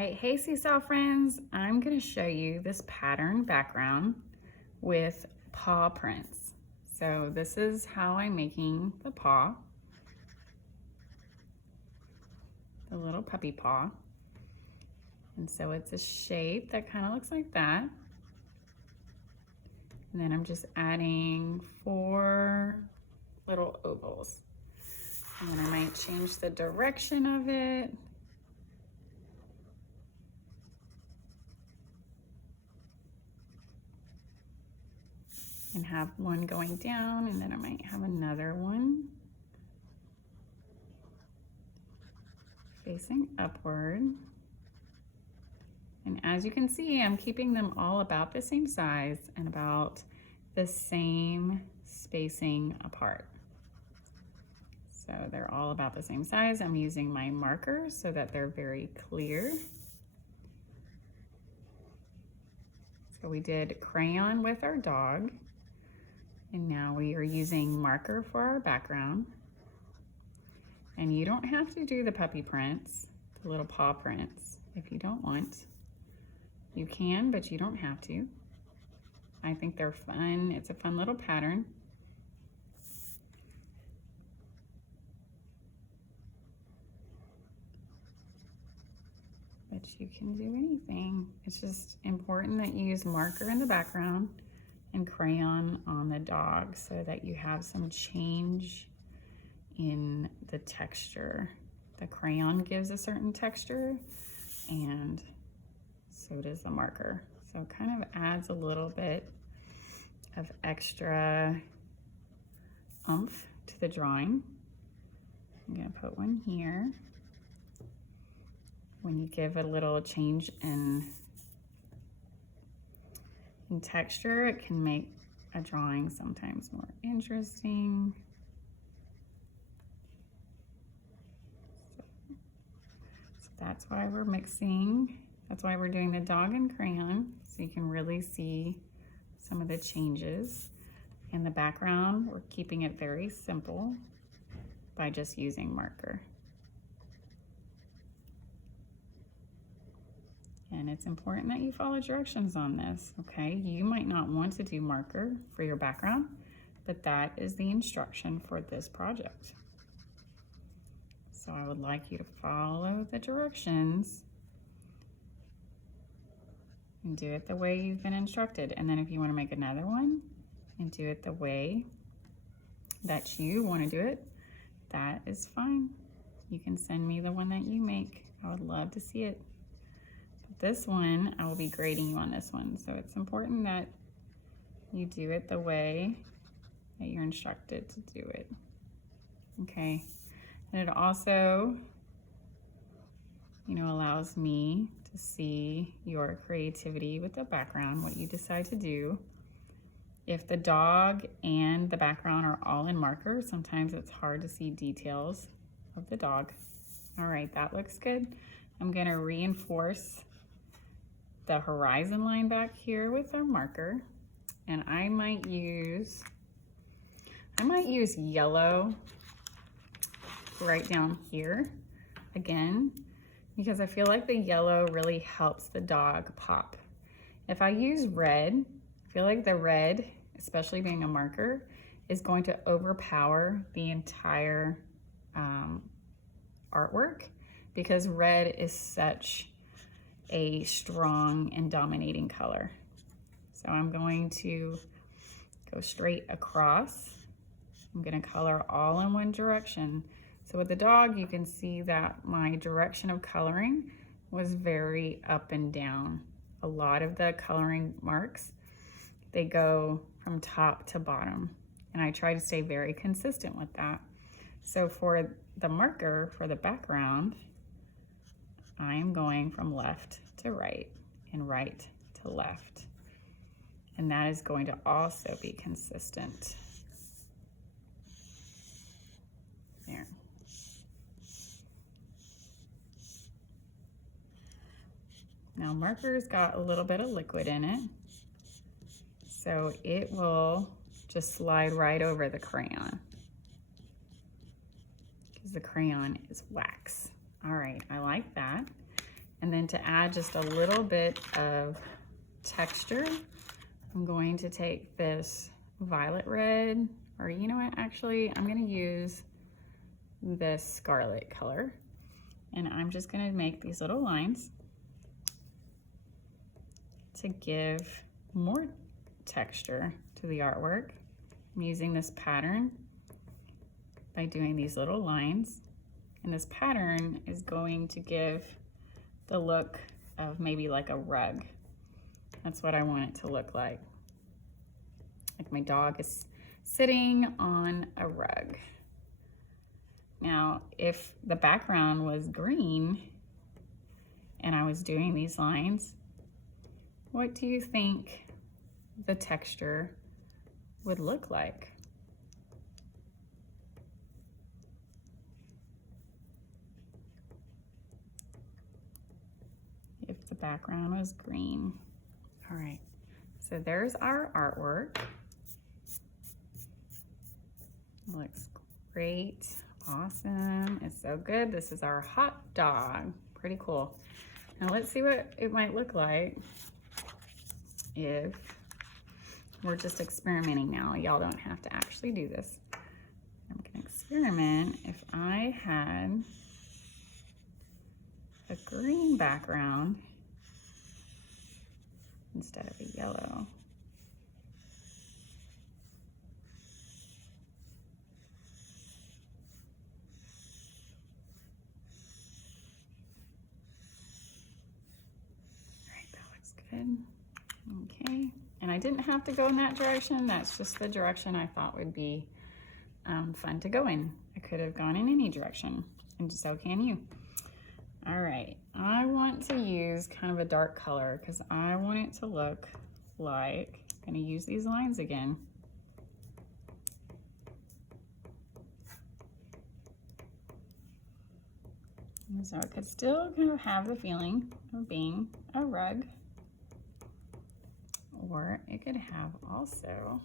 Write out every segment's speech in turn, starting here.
right, hey Seesaw friends, I'm going to show you this pattern background with paw prints. So this is how I'm making the paw, the little puppy paw. And so it's a shape that kind of looks like that. And then I'm just adding 4 little ovals. And then I might change the direction of it. And have one going down, and then I might have another one facing upward. And as you can see, I'm keeping them all about the same size and about the same spacing apart. So they're all about the same size. I'm using my markers so that they're very clear. So we did crayon with our dog. And now we are using marker for our background. And you don't have to do the puppy prints, the little paw prints, if you don't want. You can, but you don't have to. I think they're fun. It's a fun little pattern. But you can do anything. It's just important that you use marker in the background and crayon on the dog so that you have some change in the texture. The crayon gives a certain texture and so does the marker. So it kind of adds a little bit of extra oomph to the drawing. I'm gonna put one here. When you give a little change in texture, it can make a drawing sometimes more interesting. So that's why we're mixing. That's why we're doing the dog and crayon, so you can really see some of the changes. In the background, we're keeping it very simple by just using marker. And it's important that you follow directions on this, okay? You might not want to do marker for your background, but that is the instruction for this project. So I would like you to follow the directions and do it the way you've been instructed. And then if you want to make another one and do it the way that you want to do it, that is fine. You can send me the one that you make. I would love to see it. This one, I will be grading you on this one. So it's important that you do it the way that you're instructed to do it. Okay. And it also, allows me to see your creativity with the background, what you decide to do. If the dog and the background are all in marker, sometimes it's hard to see details of the dog. All right, that looks good. I'm gonna reinforce the horizon line back here with our marker, and I might use yellow right down here again, because I feel like the yellow really helps the dog pop. If I use red, I feel like the red, especially being a marker, is going to overpower the entire artwork, because red is such a strong and dominating color. So I'm going to go straight across. I'm gonna color all in one direction. So with the dog, you can see that my direction of coloring was very up and down. A lot of the coloring marks, they go from top to bottom. And I try to stay very consistent with that. So for the marker, for the background, I'm going from left to right and right to left. And that is going to also be consistent. There. Now marker's got a little bit of liquid in it, so it will just slide right over the crayon, because the crayon is wax. All right, I like that. And then to add just a little bit of texture, I'm going to take this violet red, or you know what, actually, I'm gonna use this scarlet color, and I'm just gonna make these little lines to give more texture to the artwork. I'm using this pattern by doing these little lines, and this pattern is going to give the look of maybe like a rug. That's what I want it to look like. Like my dog is sitting on a rug. Now, if the background was green and I was doing these lines, what do you think the texture would look like? If the background was green. All right, so there's our artwork. Looks great, awesome, it's so good. This is our hot dog, pretty cool. Now let's see what it might look like if we're just experimenting now. Y'all don't have to actually do this. I'm gonna experiment if I had a green background instead of a yellow. All right, that looks good. Okay, and I didn't have to go in that direction. That's just the direction I thought would be fun to go in. I could have gone in any direction, and so can you. All right, I want to use kind of a dark color because I want it to look like, I'm gonna use these lines again. And so it could still kind of have the feeling of being a rug, or it could have also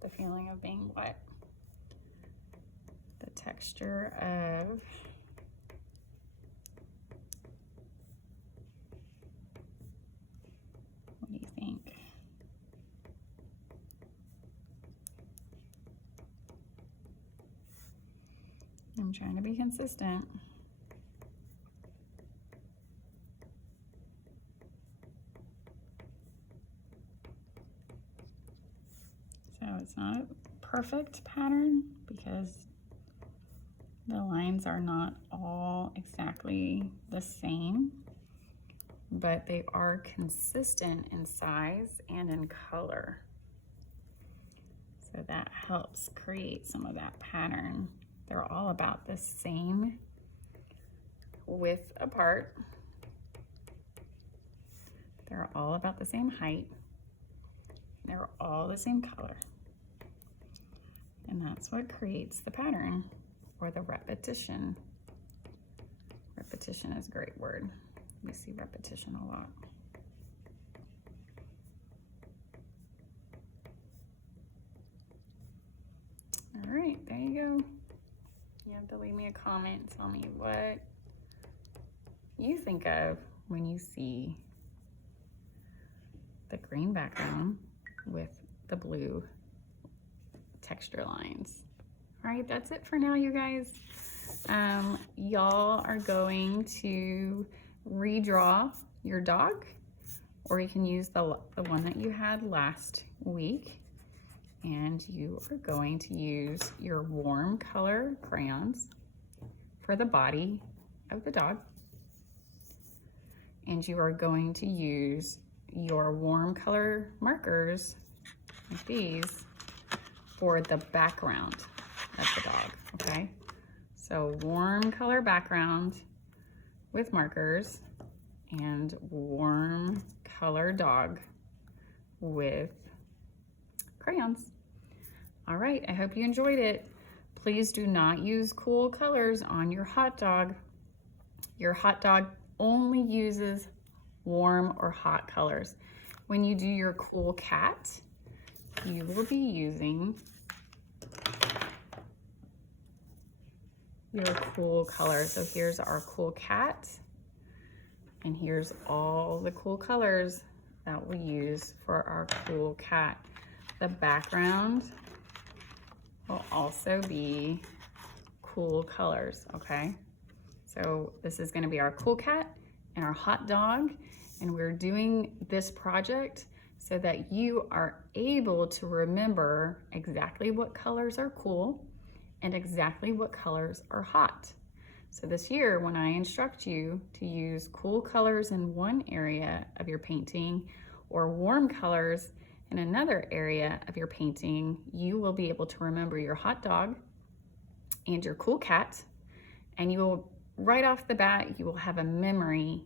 the feeling of being what? The texture of what do you think? I'm trying to be consistent. So it's not a perfect pattern because the lines are not all exactly the same, but they are consistent in size and in color. So that helps create some of that pattern. They're all about the same width apart. They're all about the same height. They're all the same color. And that's what creates the pattern, or the repetition. Repetition is a great word. We see repetition a lot. All right, there you go. You have to leave me a comment and tell me what you think of when you see the green background with the blue texture lines. All right, that's it for now, you guys. Y'all are going to redraw your dog, or you can use the one that you had last week, and you are going to use your warm color crayons for the body of the dog, and you are going to use your warm color markers like these for the background of the dog, okay? So warm color background with markers and warm color dog with crayons. All right, I hope you enjoyed it. Please do not use cool colors on your hot dog. Your hot dog only uses warm or hot colors. When you do your cool cat, you will be using your cool color. So here's our cool cat. And here's all the cool colors that we use for our cool cat. The background will also be cool colors, okay? So this is gonna be our cool cat and our hot dog, and we're doing this project so that you are able to remember exactly what colors are cool and exactly what colors are hot. So this year, when I instruct you to use cool colors in one area of your painting or warm colors in another area of your painting, you will be able to remember your hot dog and your cool cat, and you will, right off the bat, you will have a memory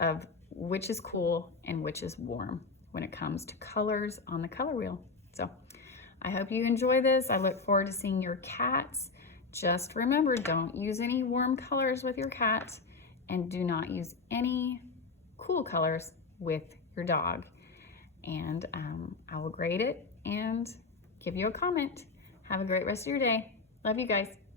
of which is cool and which is warm when it comes to colors on the color wheel. So I hope you enjoy this. I look forward to seeing your cats. Just remember, don't use any warm colors with your cat, and do not use any cool colors with your dog. And I will grade it and give you a comment. Have a great rest of your day. Love you guys.